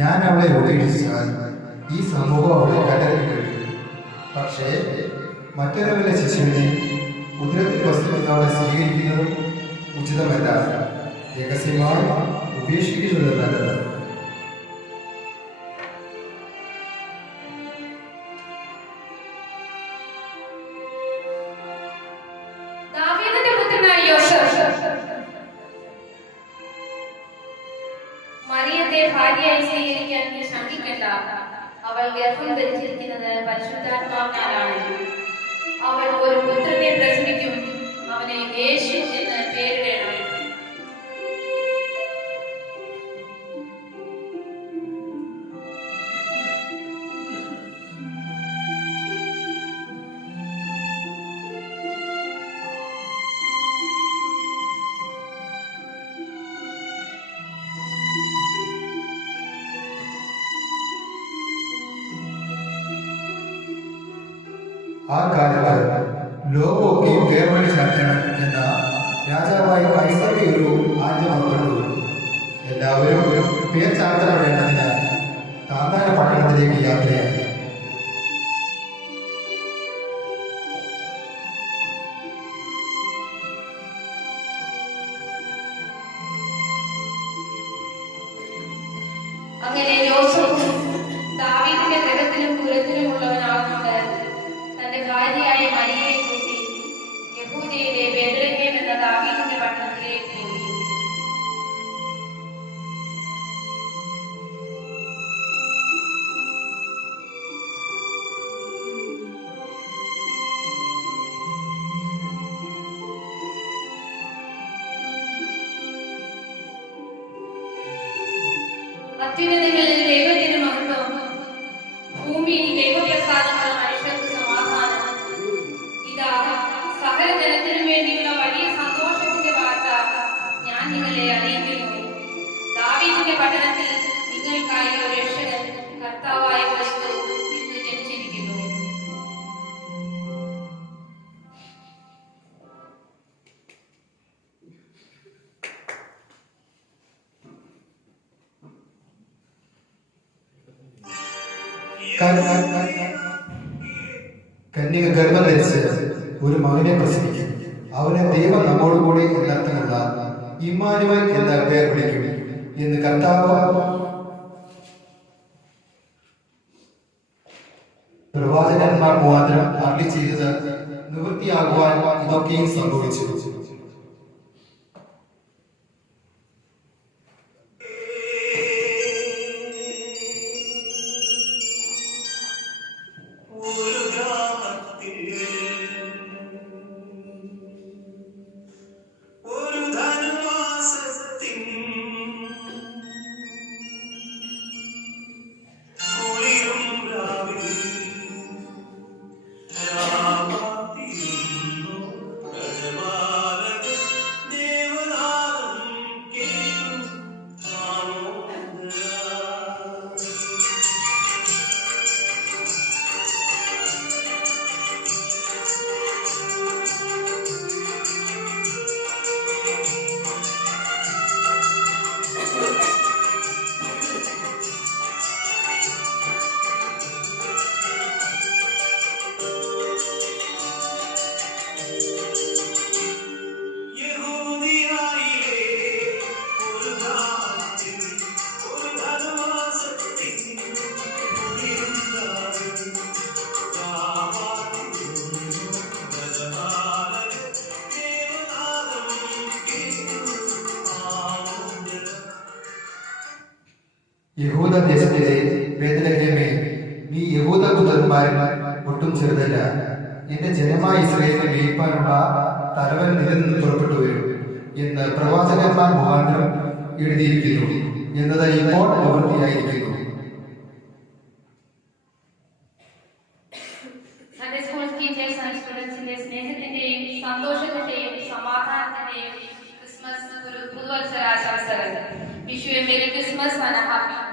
ഞാൻ അവളെ ഉപേക്ഷിച്ചാൽ ഈ സമൂഹം അവളെ കല്ലെറിഞ്ഞു കഴിയും. പക്ഷേ മറ്റൊരു വല്ല ശിശുവിനെ ഉദരത്തിൽ വസിക്കുന്ന അവളെ സ്വീകരിക്കുന്നതും ഉചിതമല്ല. രഹസ്യമായി ഉപേക്ഷിക്കുന്നത് നല്ലത്. മറിയത്തെ ഭാര്യയായി സ്വീകരിക്കാൻ നീ ശങ്കിക്കണ്ട. അവൾ ഗർഭം ധരിച്ചിരിക്കുന്നത് പരിശുദ്ധാത്മാവിനാലാണ്. അവൾ ഒരു പുത്രനെ പ്രസവിക്കും. അവനെ യേശു എന്ന് പേരിടണം. ആ കാലത്ത് ലോകമൊക്കെയും വേർപെടി ചാറ്റണം എന്ന രാജാവായ കൈസറിന്റെ ഒരു ആജ്ഞ പുറപ്പെട്ടു. എല്ലാവരും പേർ ചാർത്തപ്പെടേണ്ടതിന് താന്താന പട്ടണത്തിലേക്ക് യാത്രയായി. അങ്ങനെ യോസേഫ് ദാവീദിന്റെ ഗൃഹത്തിലും കുലത്തിലുമുള്ളവനാകുന്നുണ്ട് തന്റെ ഭാര്യയായ മറിയയെ കൂട്ടി യഹൂദയിലെ ബേത്ലഹേം എന്ന ദാവീദിന്റെ പട്ടണത്തിലേക്ക് പോയി. അത്യുന്നതങ്ങളിൽ ദൈവത്തിന് മഹത്വം, ഭൂമിയിൽ ദൈവപ്രസാദമുള്ള മനുഷ്യർക്ക് സമാധാനം. ഇതാ സകല ജനത്തിനും വേണ്ടിയുള്ള വലിയ സന്തോഷത്തിന്റെ വാർത്ത ഞാൻ നിങ്ങളെ അറിയിക്കുന്നു. ദാവീദിന്റെ പട്ടണത്തിൽ നിങ്ങൾക്കായി ഒരു രക്ഷകൻ, കർത്താവായ ക്രിസ്തു ഇന്ന് ജനിച്ചിരിക്കുന്നു. കന്യക ഗർഭം ധരിച്ച് ഒരു മകനെ പ്രസവിക്കും. അവനെ ദൈവം നമ്മോടുകൂടി എന്നർത്ഥമുള്ള ഇമ്മാനുവൽ എന്ന പേർ വിളിക്കും എന്ന് കർത്താവ് പ്രവാചകന്മാർ മുഖാന്തരം അരുളി ചെയ്തത് നിവൃത്തിയാകുവാൻ ഇതൊക്കെയും സംഭവിച്ചു. യഹൂദ ദേശത്തിലെ ബേത്ലഹേമേ, നീ യഹൂദ പുത്രന്മാരിൽ ഒട്ടും ചെറുതല്ല. എന്റെ ജനമായ ഇസ്രായേലിനെ മേയ്പ്പാനുള്ള തലവൻ നിന്നിൽ നിന്ന് പുറപ്പെട്ടു വരും എന്ന് പ്രവാചകന്മാർ മുഖാന്തരം എഴുതിയിരിക്കുന്നു എന്നത് ഇപ്പോൾ നിവൃത്തിയായിരിക്കുന്നു. സ്നേഹത്തിന്റെയും സന്തോഷത്തിന്റെയും സമാധാനത്തിന്റെയും ക്രിസ്മസ് ഒരു പുതുവത്സരാശംസകൾ. Vishu a merry Christmas and happy